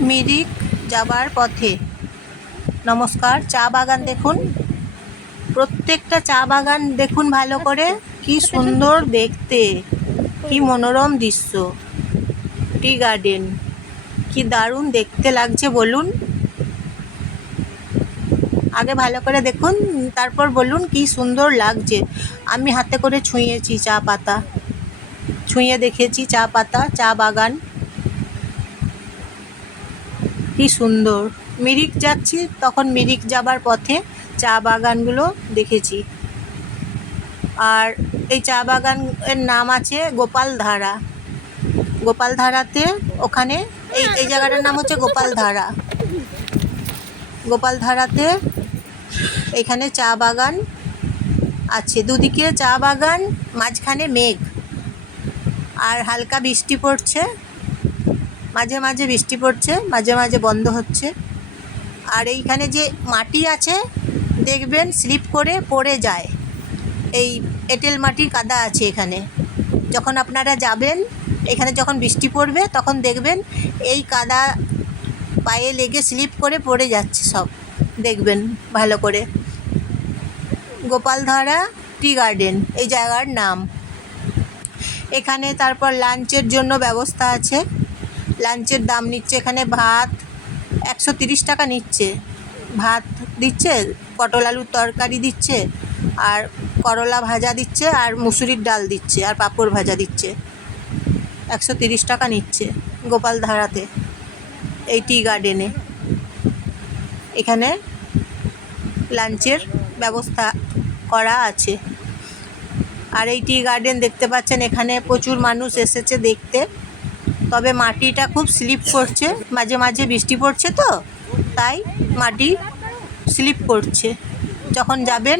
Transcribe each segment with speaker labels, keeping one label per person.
Speaker 1: মিরিক যাবার পথে। নমস্কার, চা বাগান দেখুন। প্রত্যেকটা চা বাগান দেখুন ভালো করে। কি সুন্দর দেখতে। কি মনোরম দৃশ্য। Tea garden. কি দারুণ দেখতে লাগছে, বলুন। আগে ভালো করে দেখুন, তারপর বলুন কি সুন্দর লাগছে। আমি হাতে করে ছুঁয়েছি চা পাতা। ছুঁয়ে দেখেছি চা পাতা, চা বাগান। কি সুন্দর। মিরিক যাচ্ছি, তখন মিরিক যাবার পথে চা বাগানগুলো দেখেছি। আর এই চা বাগানের নাম আছে গোপালধারা। গোপালধারাতে ওখানে এই এই জায়গাটার নাম হচ্ছে গোপালধারা। গোপালধারাতে এখানে চা বাগান আছে। দুদিকে চা বাগান, মাঝখানে মেঘ। আর হালকা বৃষ্টি পড়ছে। মাঝে মাঝে বৃষ্টি পড়ছে, মাঝে মাঝে বন্ধ হচ্ছে। আর এইখানে যে মাটি আছে, দেখবেন স্লিপ করে পড়ে যায়। এই এঁটেল মাটির কাদা আছে এখানে। যখন আপনারা যাবেন, এখানে যখন বৃষ্টি পড়বে, তখন দেখবেন এই কাদা পায়ে লেগে স্লিপ করে পড়ে যাচ্ছে সব। দেখবেন ভালো করে। গোপালধারা টি গার্ডেন, এই জায়গার নাম। এখানে তারপর লাঞ্চের জন্য ব্যবস্থা আছে। লাঞ্চের দাম নিচ্ছে এখানে ভাত একশো তিরিশ টাকা নিচ্ছে। ভাত দিচ্ছে, পটল আলুর তরকারি দিচ্ছে, আর করলা ভাজা দিচ্ছে, আর মুসুরির ডাল দিচ্ছে, আর পাঁপড় ভাজা দিচ্ছে। একশো তিরিশ টাকা নিচ্ছে গোপালধারাতে এই টি গার্ডেনে। এখানে লাঞ্চের ব্যবস্থা করা আছে। আর এই টি গার্ডেন দেখতে পাচ্ছেন, এখানে প্রচুর মানুষ এসেছে দেখতে। তবে মাটিটা খুব স্লিপ করছে। মাঝে মাঝে বৃষ্টি পড়ছে তো, তাই মাটি স্লিপ করছে। যখন যাবেন,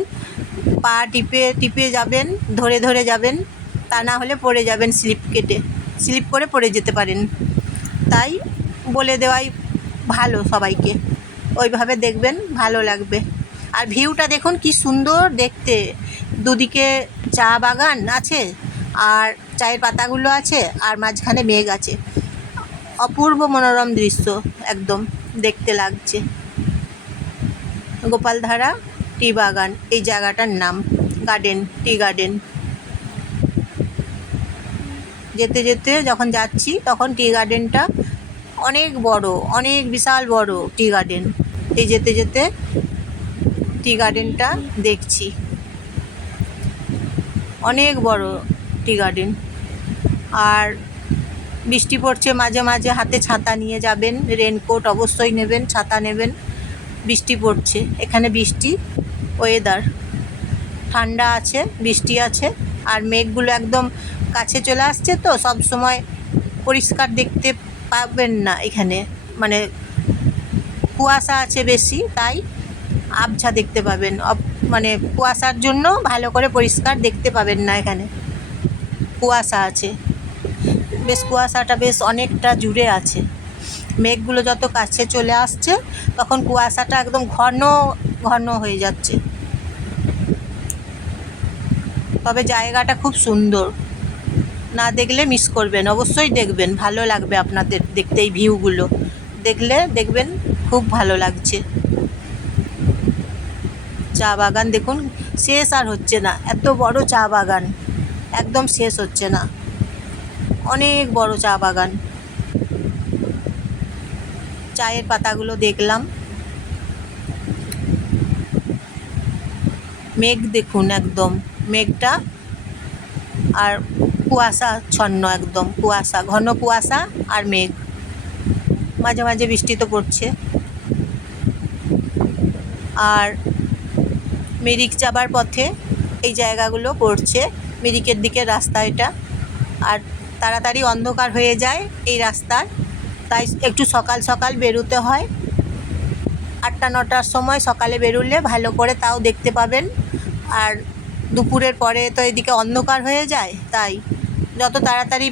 Speaker 1: পা টিপে টিপে যাবেন, ধরে ধরে যাবেন, তা না হলে পড়ে যাবেন স্লিপ কেটে। স্লিপ করে পড়ে যেতে পারেন। তাই বলে দেওয়াই ভালো সবাইকে। ওইভাবে দেখবেন, ভালো লাগবে। আর ভিউটা দেখুন, কি সুন্দর দেখতে। দুদিকে চা বাগান আছে আর চায়ের পাতাগুলো আছে আর মাঝখানে মেঘ আছে। অপূর্ব মনোরম দৃশ্য একদম দেখতে লাগছে। গোপালধারা টি বাগান, এই জায়গাটার নাম গার্ডেন টি গার্ডেন যেতে যেতে যখন যাচ্ছি, তখন টি গার্ডেনটা অনেক বড়, অনেক বিশাল বড় টি গার্ডেন এই যেতে যেতে টি গার্ডেনটা দেখছি। অনেক বড় টি গার্ডেন। আর বৃষ্টি পড়ছে মাঝে মাঝে, হাতে ছাতা নিয়ে যাবেন রেনকোট অবশ্যই নেবেন, ছাতা নেবেন, বৃষ্টি পড়ছে। এখানে বৃষ্টি ওয়েদার ঠান্ডা আছে, বৃষ্টি আছে, আর মেঘগুলো একদম কাছে চলে আসছে তো, সব সময় পরিষ্কার দেখতে পাবেন না এখানে। মানে কুয়াশা আছে বেশি, তাই আবছা দেখতে পাবেন। মানে কুয়াশার জন্য ভালো করে পরিষ্কার দেখতে পাবেন না এখানে। কুয়াশা আছে। বেশ কুয়াশাটা বেশ অনেকটা জুড়ে আছে। মেঘগুলো যত কাছে চলে আসছে, তখন কুয়াশাটা একদম ঘন ঘন হয়ে যাচ্ছে। তবে জায়গাটা খুব সুন্দর। না দেখলে মিস করবেন, অবশ্যই দেখবেন। ভালো লাগবে আপনাদের দেখতে এই ভিউগুলো দেখলে দেখবেন খুব ভালো লাগছে। চা বাগান দেখুন, শেষ আর হচ্ছে না। এত বড় চা বাগান। একদম শেষ হচ্ছে না। অনেক বড় চা বাগান। চায়ের পাতাগুলো দেখলাম। মেঘ দেখুন একদম। মেঘটা আর কুয়াশা ছন্ন একদম। কুয়াশা, ঘন কুয়াশা আর মেঘ। মাঝে মাঝে বৃষ্টি তো পড়ছে। আর মিরিক যাবার পথে এই জায়গাগুলো পড়ছে। মিরিকের দিকে রাস্তা এটা। আর তাড়াতাড়ি অন্ধকার হয়ে যায় এই রাস্তার। তাই একটু সকাল সকাল বেরোতে হয়। আটটা, নটার সময় সকালে বেরোলে ভালো করে তাও দেখতে পাবেন। আর দুপুরের পরে তো এদিকে অন্ধকার হয়ে যায়, তাই যত তাড়াতাড়ি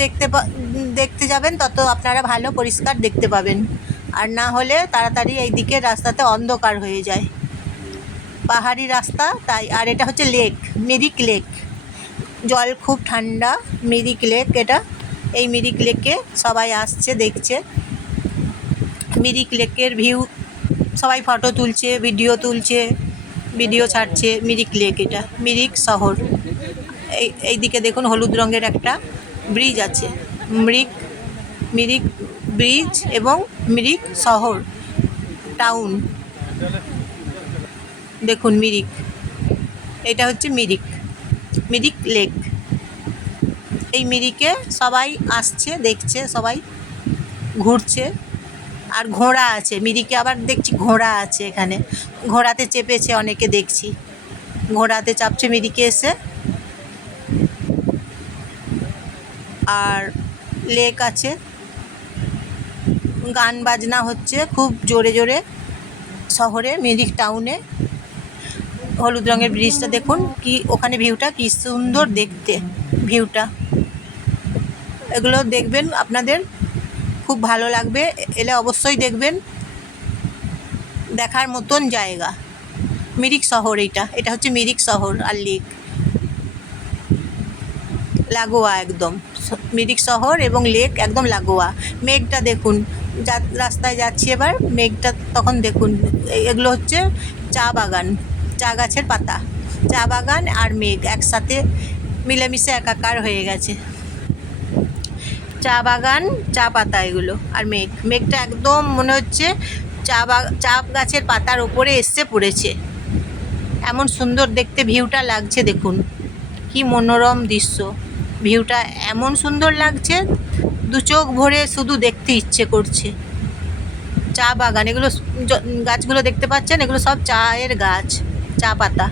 Speaker 1: দেখতে দেখতে যাবেন তত আপনারা ভালো পরিষ্কার দেখতে পাবেন। আর না হলে তাড়াতাড়ি এই দিকের রাস্তাতে অন্ধকার হয়ে যায়। পাহাড়ি রাস্তা, তাই, আর এটা হচ্ছে লেক মিরিক লেক জল খুব ঠান্ডা মিরিক লেক এটা। এই মিরিক লেকে সবাই আসছে, দেখছে। মিরিক লেকের ভিউ সবাই ফটো তুলছে ভিডিও তুলছে ভিডিও ছাড়ছে মিরিক লেক এটা মিরিক শহর। এই এইদিকে দেখুন, হলুদ রঙের একটা ব্রিজ আছে। মিরিক মিরিক ব্রিজ এবং মিরিক শহর টাউন দেখুন, মিরিক। এটা হচ্ছে মিরিক। মিরিক লেক। এই মিরিকে সবাই আসছে, দেখছে, সবাই ঘুরছে। আর ঘোড়া আছে। মিরিকে আবার দেখছি ঘোড়া আছে এখানে। ঘোড়াতে চেপেছে, অনেকে দেখছি। ঘোড়াতে চাপছে মিরিকে এসে। আর লেক আছে। গান বাজনা হচ্ছে খুব জোরে জোরে শহরে, মিরিক টাউনে। হলুদ রঙের ব্রিজটা দেখুন, কি ওখানে ভিউটা, কি সুন্দর দেখতে ভিউটা। এগুলো দেখবেন আপনাদের, খুব ভালো লাগবে, এলে অবশ্যই দেখবেন। দেখার মতন জায়গা। মিরিক শহর এইটা, এটা হচ্ছে মিরিক শহর আর লেক। লাগোয়া একদম, মিরিক শহর এবং লেক একদম লাগোয়া। মেঘটা দেখুন, যা রাস্তায় যাচ্ছি এবার, মেঘটা তখন দেখুন, এগুলো হচ্ছে চা বাগান। চা গাছের পাতা, চা বাগান আর মেঘ একসাথে মিলেমিশে একাকার হয়ে গেছে। চা বাগান, চা পাতা এগুলো আর মেঘ। মেঘটা একদম মনে হচ্ছে চা চা গাছের পাতার ওপরে এসে পড়েছে। এমন সুন্দর দেখতে ভিউটা লাগছে দেখুন। কি মনোরম দৃশ্য। ভিউটা এমন সুন্দর লাগছে, দু চোখ ভরে শুধু দেখতে ইচ্ছে করছে। চা বাগান, এগুলো গাছগুলো দেখতে পাচ্ছেন? এগুলো সব চায়ের গাছ। চা পাতা।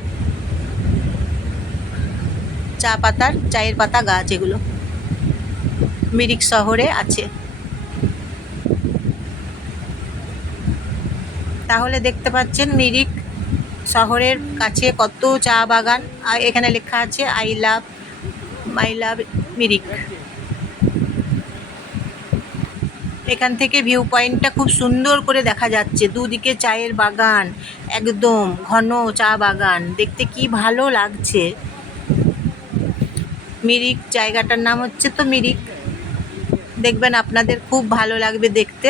Speaker 1: চা পাতার, চায়ের পাতা গাছ এগুলো মিরিক শহরে আছে। তাহলে দেখতে পাচ্ছেন মিরিক শহরের কাছে কত চা বাগান। আর এখানে লেখা আছে, আই লাভ মাই লাভ মিরিক। এখান থেকে ভিউ পয়েন্টটা খুব সুন্দর করে দেখা যাচ্ছে। দুদিকে চায়ের বাগান, একদম ঘন চা বাগান। দেখতে কি ভালো লাগছে। মিরিক, জায়গাটার নাম হচ্ছে তো মিরিক। দেখবেন আপনাদের খুব ভালো লাগবে দেখতে।